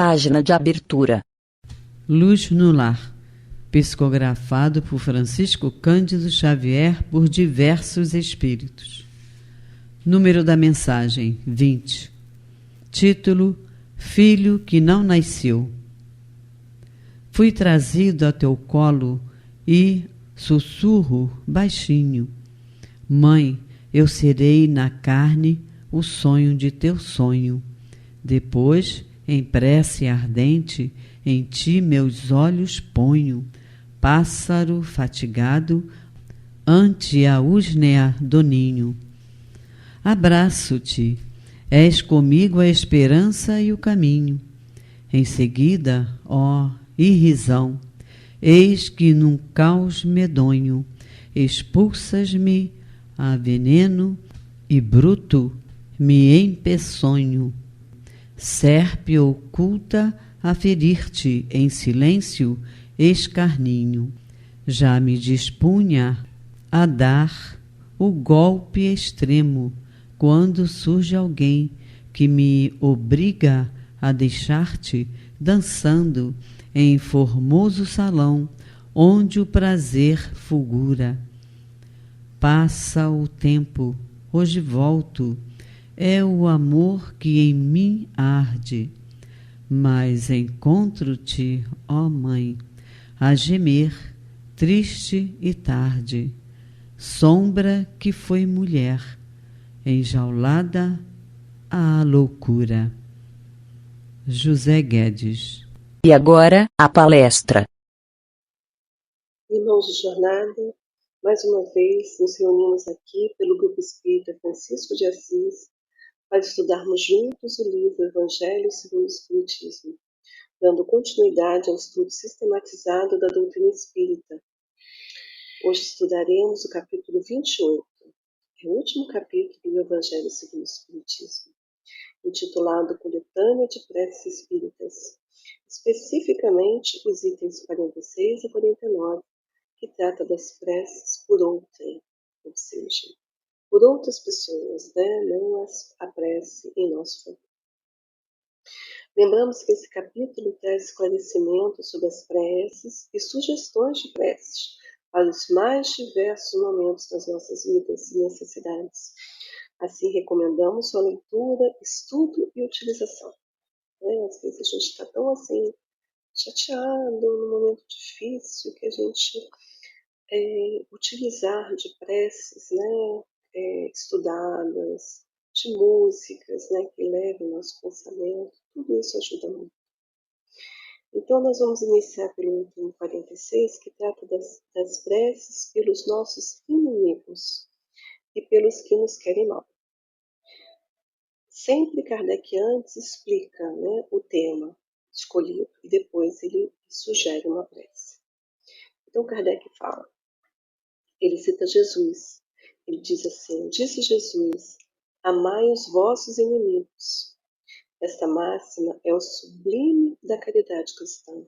Página de abertura. Luz no Lar, psicografado por Francisco Cândido Xavier por diversos espíritos. Número da mensagem: 20. Título: Filho que não nasceu. Fui trazido a teu colo e sussurro baixinho: Mãe, eu serei na carne o sonho de teu sonho. Depois, em prece ardente, em ti meus olhos ponho, pássaro fatigado, ante a úsnea do ninho. Abraço-te, és comigo a esperança e o caminho. Em seguida, ó irrisão, eis que num caos medonho expulsas-me a veneno e bruto me empeçonho. Serpe oculta a ferir-te em silêncio escarninho. Já me dispunha a dar o golpe extremo, quando surge alguém que me obriga a deixar-te dançando em formoso salão, onde o prazer fulgura. Passa o tempo, hoje volto, é o amor que em mim arde, mas encontro-te, ó Mãe, a gemer, triste e tarde, sombra que foi mulher, enjaulada à loucura. José Guedes. E agora, a palestra. Irmãos de jornada, mais uma vez nos reunimos aqui pelo Grupo Espírita Francisco de Assis para estudarmos juntos o livro Evangelho segundo o Espiritismo, dando continuidade ao estudo sistematizado da doutrina espírita. Hoje estudaremos o capítulo 28, é o último capítulo do Evangelho segundo o Espiritismo, intitulado Coletânea de Preces Espíritas, especificamente os itens 46 e 49, que trata das preces por outrem, ou seja, por outras pessoas, não a prece em nosso favor. Lembramos que esse capítulo traz esclarecimento sobre as preces e sugestões de preces para os mais diversos momentos das nossas vidas e necessidades. Assim, recomendamos sua leitura, estudo e utilização. Às vezes a gente está tão assim, chateado, num momento difícil, que a gente utilizar de preces, estudadas, de músicas, que levem o nosso pensamento, tudo isso ajuda muito. Então, nós vamos iniciar pelo item 46, que trata das preces pelos nossos inimigos e pelos que nos querem mal. Sempre Kardec antes explica o tema escolhido e depois ele sugere uma prece. Então, Kardec fala, ele cita Jesus, ele diz assim: disse Jesus, amai os vossos inimigos. Esta máxima é o sublime da caridade cristã,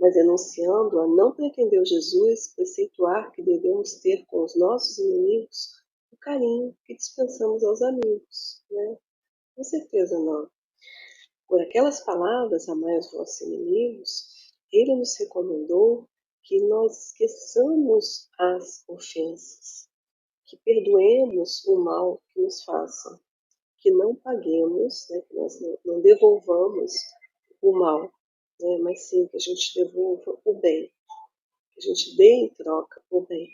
mas enunciando-a não pretendeu Jesus preceituar que devemos ter com os nossos inimigos o carinho que dispensamos aos amigos, Com certeza não. Por aquelas palavras, amai os vossos inimigos, ele nos recomendou que nós esqueçamos as ofensas, que perdoemos o mal que nos façam, que não paguemos, que nós não devolvamos o mal, mas sim que a gente devolva o bem, que a gente dê em troca o bem.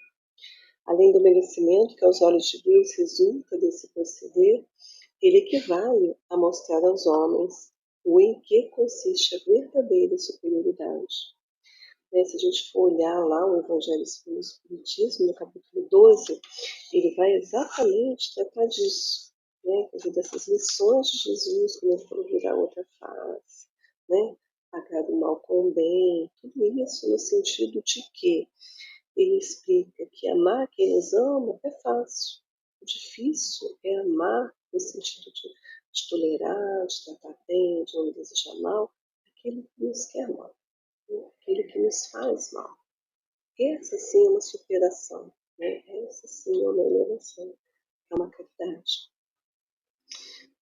Além do merecimento que aos olhos de Deus resulta desse proceder, ele equivale a mostrar aos homens o em que consiste a verdadeira superioridade. Se a gente for olhar lá o Evangelho segundo o Espiritismo, no capítulo 12, ele vai exatamente tratar disso, quer dizer, dessas lições de Jesus, como ele falou, virar outra face, pagar o mal com o bem, tudo isso no sentido de que ele explica que amar quem nos ama é fácil. O difícil é amar no sentido de tolerar, de tratar bem, de não desejar mal, aquele que nos quer mal, aquele que nos faz mal. Essa sim é uma superação, essa sim é uma elevação, é uma caridade.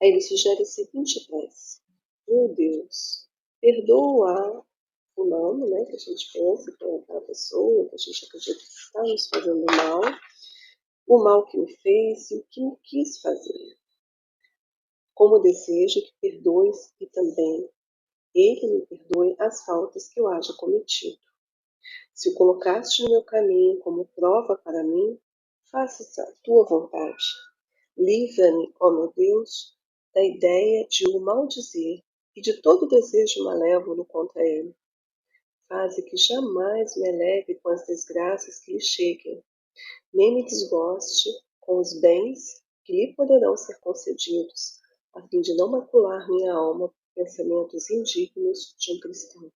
Aí ele sugere a seguinte prece: meu Deus, perdoa fulano, né, que a gente pensa que é aquela pessoa que a gente acredita que está nos fazendo mal, o mal que me fez e o que me quis fazer. Como desejo que perdoes e também ele me perdoe as faltas que eu haja cometido. Se o colocaste no meu caminho como prova para mim, faça-se a tua vontade. Livra-me, ó meu Deus, da ideia de o maldizer e de todo desejo malévolo contra ele. Faze que jamais me eleve com as desgraças que lhe cheguem, nem me desgoste com os bens que lhe poderão ser concedidos, a fim de não macular minha alma por pensamentos indignos de um cristão.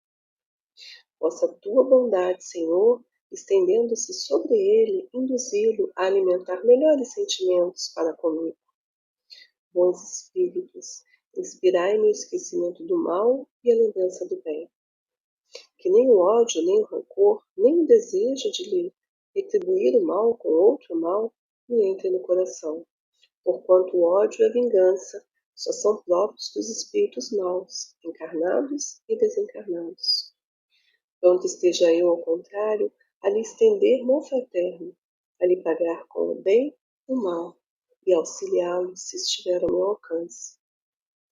Possa a tua bondade, Senhor, estendendo-se sobre ele, induzi-lo a alimentar melhores sentimentos para comigo. Bons espíritos, inspirai-me o esquecimento do mal e a lembrança do bem. Que nem o ódio, nem o rancor, nem o desejo de lhe retribuir o mal com outro mal me entre no coração, porquanto o ódio e a vingança só são próprios dos espíritos maus, encarnados e desencarnados. Pronto esteja eu, ao contrário, a lhe estender mão fraterna, a lhe pagar com o bem o mal e auxiliá-lo se estiver ao meu alcance.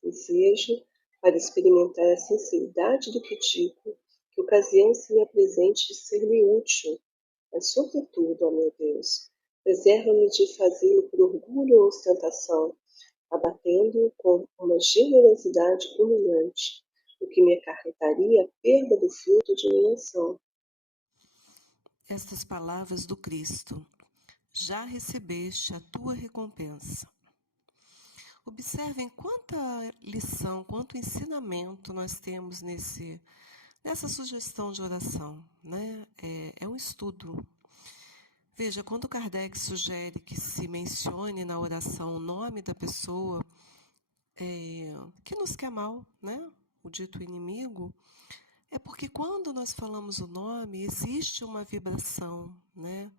Desejo, para experimentar a sinceridade do que digo, que ocasião se me apresente de ser-lhe útil, mas, sobretudo, ó meu Deus, preserva-me de fazê-lo por orgulho ou ostentação, abatendo-o com uma generosidade humilhante, o que me acarretaria a perda do fruto de minha ação. Estas palavras do Cristo: já recebeste a tua recompensa. Observem quanta lição, quanto ensinamento nós temos nessa sugestão de oração, né? É um estudo. Veja, quando Kardec sugere que se mencione na oração o nome da pessoa que nos quer mal, né? O dito inimigo, é porque quando nós falamos o nome, existe uma vibração, né?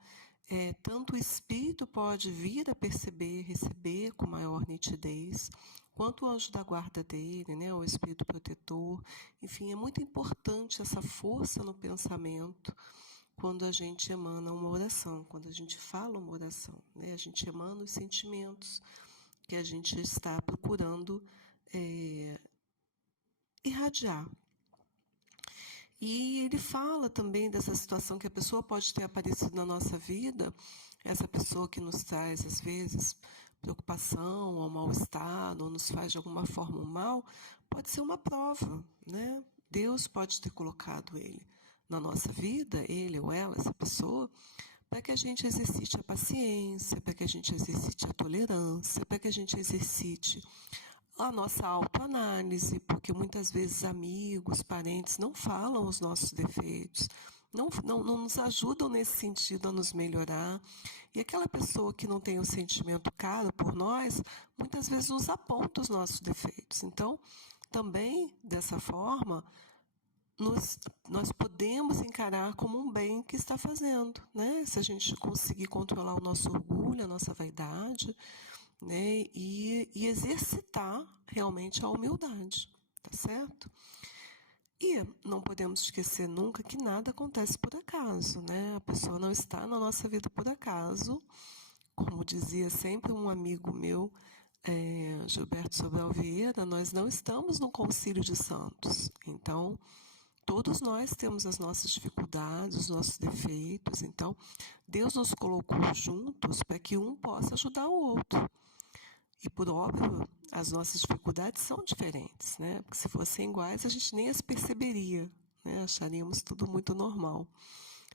Tanto o espírito pode vir a perceber, receber com maior nitidez, quanto o anjo da guarda dele, né, o espírito protetor. Enfim, é muito importante essa força no pensamento quando a gente emana uma oração, quando a gente fala uma oração, né, a gente emana os sentimentos que a gente está procurando irradiar. E ele fala também dessa situação que a pessoa pode ter aparecido na nossa vida, essa pessoa que nos traz, às vezes, preocupação ou mal-estar, ou nos faz de alguma forma um mal, pode ser uma prova, né? Deus pode ter colocado ele na nossa vida, ele ou ela, essa pessoa, para que a gente exercite a paciência, para que a gente exercite a tolerância, para que a gente exercite a nossa autoanálise, porque muitas vezes amigos, parentes não falam os nossos defeitos, não nos ajudam nesse sentido a nos melhorar. E aquela pessoa que não tem o sentimento caro por nós, muitas vezes nos aponta os nossos defeitos. Então, também, dessa forma, nós podemos encarar como um bem que está fazendo, né? Se a gente conseguir controlar o nosso orgulho, a nossa vaidade, né, e exercitar realmente a humildade, tá certo? E não podemos esquecer nunca que nada acontece por acaso, né? A pessoa não está na nossa vida por acaso, como dizia sempre um amigo meu, Gilberto Sobral Vieira, nós não estamos no concílio de santos, então todos nós temos as nossas dificuldades, os nossos defeitos, então Deus nos colocou juntos para que um possa ajudar o outro. E, por óbvio, as nossas dificuldades são diferentes, né? Porque se fossem iguais, a gente nem as perceberia, né? Acharíamos tudo muito normal,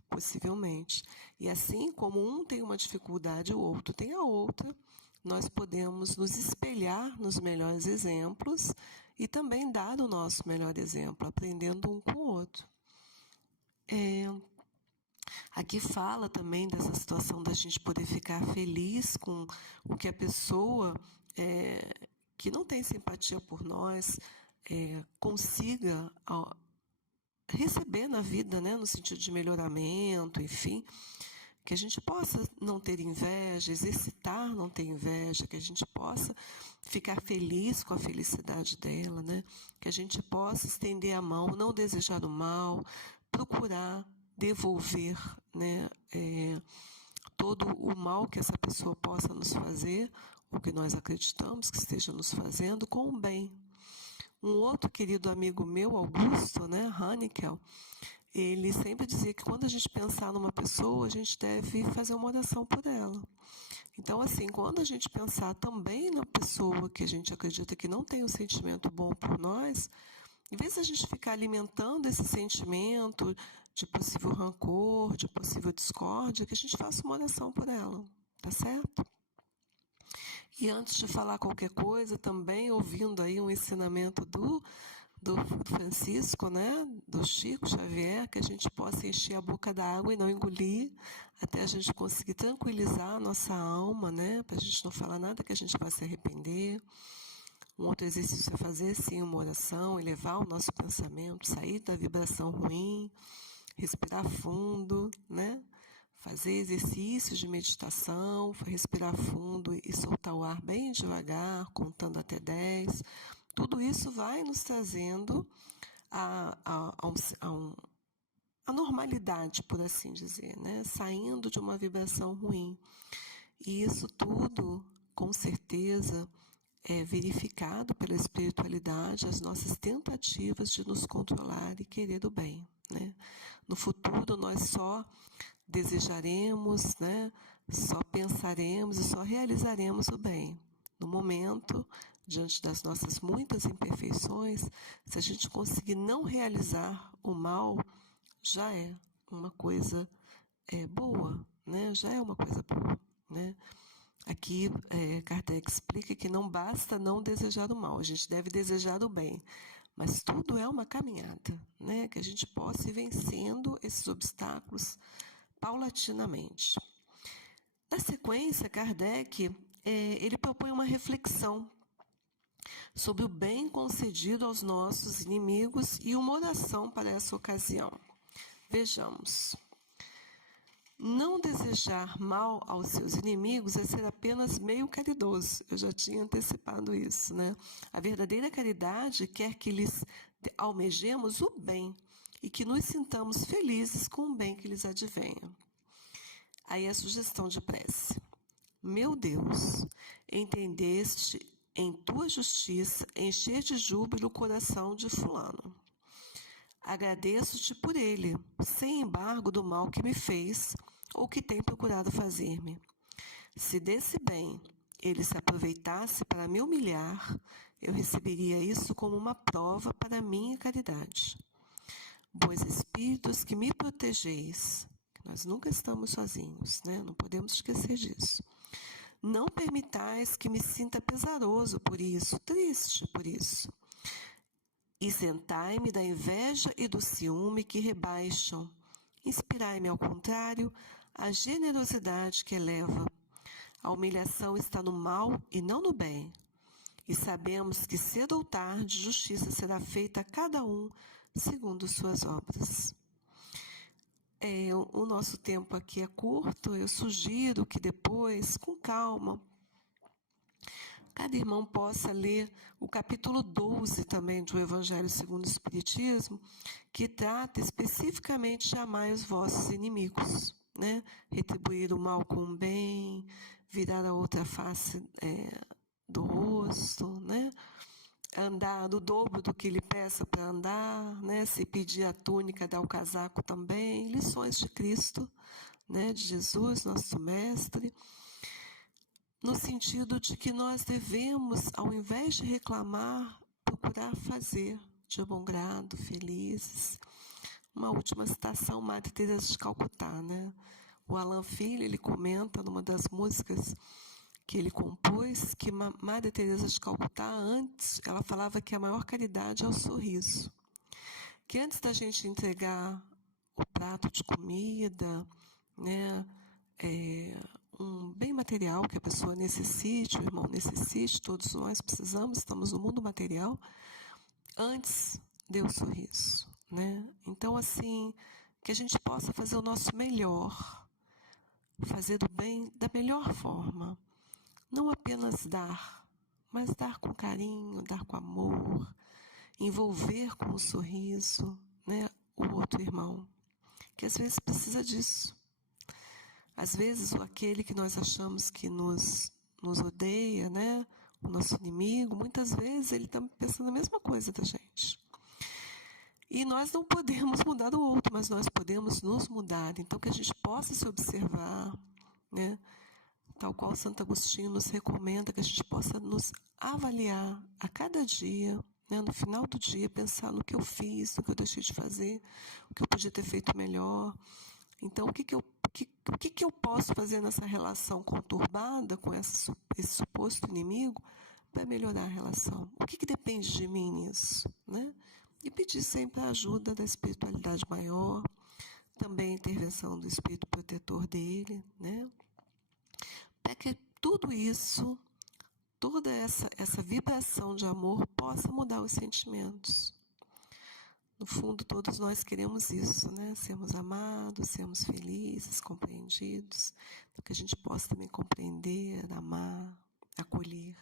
possivelmente. E assim como um tem uma dificuldade, o outro tem a outra, nós podemos nos espelhar nos melhores exemplos e também dar o nosso melhor exemplo, aprendendo um com o outro. Aqui fala também dessa situação da gente poder ficar feliz com o que a pessoa que não tem simpatia por nós consiga receber na vida, né, no sentido de melhoramento, enfim, que a gente possa não ter inveja, exercitar não ter inveja, que a gente possa ficar feliz com a felicidade dela, né? Que a gente possa estender a mão, não desejar o mal, procurar devolver, né, todo o mal que essa pessoa possa nos fazer, ou que nós acreditamos que esteja nos fazendo, com o bem. Um outro querido amigo meu, Augusto, né, Hanikel, ele sempre dizia que quando a gente pensar numa pessoa, a gente deve fazer uma oração por ela. Então, assim, quando a gente pensar também na pessoa que a gente acredita que não tem um sentimento bom por nós, em vez de a gente ficar alimentando esse sentimento de possível rancor, de possível discórdia, que a gente faça uma oração por ela, tá certo? E antes de falar qualquer coisa, também ouvindo aí um ensinamento do Francisco, né, do Chico Xavier, que a gente possa encher a boca da água e não engolir, até a gente conseguir tranquilizar a nossa alma, né, para a gente não falar nada que a gente vai se arrepender. Um outro exercício é fazer, sim, uma oração, elevar o nosso pensamento, sair da vibração ruim, respirar fundo, né, fazer exercícios de meditação, respirar fundo e soltar o ar bem devagar, contando até 10. Tudo isso vai nos trazendo a normalidade, por assim dizer, né? Saindo de uma vibração ruim. E isso tudo, com certeza, é verificado pela espiritualidade, as nossas tentativas de nos controlar e querer o bem, né? No futuro, nós só desejaremos, né? Só pensaremos e só realizaremos o bem. No momento, diante das nossas muitas imperfeições, se a gente conseguir não realizar o mal, já é uma coisa boa, né? Já é uma coisa boa, né? Aqui, Kardec explica que não basta não desejar o mal, a gente deve desejar o bem, mas tudo é uma caminhada, né? Que a gente possa ir vencendo esses obstáculos paulatinamente. Na sequência, Kardec ele propõe uma reflexão sobre o bem concedido aos nossos inimigos e uma oração para essa ocasião. Vejamos. Não desejar mal aos seus inimigos é ser apenas meio caridoso. Eu já tinha antecipado isso, né? A verdadeira caridade quer que lhes almejemos o bem e que nos sintamos felizes com o bem que lhes advenha. Aí a sugestão de prece. Meu Deus, entendeste em tua justiça encher de júbilo o coração de fulano. Agradeço-te por ele, sem embargo do mal que me fez ou que tem procurado fazer-me. Se desse bem ele se aproveitasse para me humilhar, eu receberia isso como uma prova para a minha caridade. Bons espíritos que me protegeis, nós nunca estamos sozinhos, né? Não podemos esquecer disso. Não permitais que me sinta pesaroso por isso, triste por isso. Isentai-me da inveja e do ciúme que rebaixam. Inspirai-me, ao contrário, a generosidade que eleva. A humilhação está no mal e não no bem. E sabemos que cedo ou tarde justiça será feita a cada um segundo suas obras. O nosso tempo aqui é curto, eu sugiro que depois, com calma, cada irmão possa ler o capítulo 12 também do Evangelho segundo o Espiritismo, que trata especificamente de amai os vossos inimigos, né? Retribuir o mal com o bem, virar a outra face do rosto, né? Andar do dobro do que lhe peça para andar, né? Se pedir a túnica, dar o casaco também. Lições de Cristo, né? De Jesus, nosso mestre, no sentido de que nós devemos, ao invés de reclamar, procurar fazer de bom grado, felizes. Uma última citação, Madre Teresa de Calcutá, né? O Alan Filho, ele comenta numa das músicas que ele compôs, que Madre Teresa de Calcutá, antes, ela falava que a maior caridade é o sorriso. Que antes da gente entregar o prato de comida, né, um bem material que a pessoa necessite, o irmão necessite, todos nós precisamos, estamos no mundo material, antes dê o sorriso, né? Então, assim, que a gente possa fazer o nosso melhor fazer o bem da melhor forma. Não apenas dar, mas dar com carinho, dar com amor, envolver com um sorriso, né, o outro irmão, que às vezes precisa disso. Às vezes, aquele que nós achamos que nos odeia, né, o nosso inimigo, muitas vezes ele está pensando a mesma coisa da gente. E nós não podemos mudar o outro, mas nós podemos nos mudar. Então, que a gente possa se observar, né, tal qual Santo Agostinho nos recomenda, que a gente possa nos avaliar a cada dia, né, no final do dia, pensar no que eu fiz, no que eu deixei de fazer, o que eu podia ter feito melhor. Então, o que eu posso fazer nessa relação conturbada com esse suposto inimigo para melhorar a relação? O que depende de mim nisso, né? E pedir sempre a ajuda da espiritualidade maior, também a intervenção do espírito protetor dele, né? Para que tudo isso, toda essa vibração de amor possa mudar os sentimentos. No fundo, todos nós queremos isso, né? Sermos amados, sermos felizes, compreendidos, para que a gente possa também compreender, amar, acolher.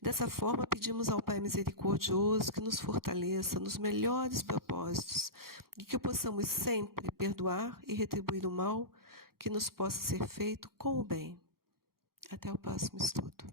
Dessa forma, pedimos ao Pai Misericordioso que nos fortaleça nos melhores propósitos e que possamos sempre perdoar e retribuir o mal que nos possa ser feito com o bem. Até o próximo estudo.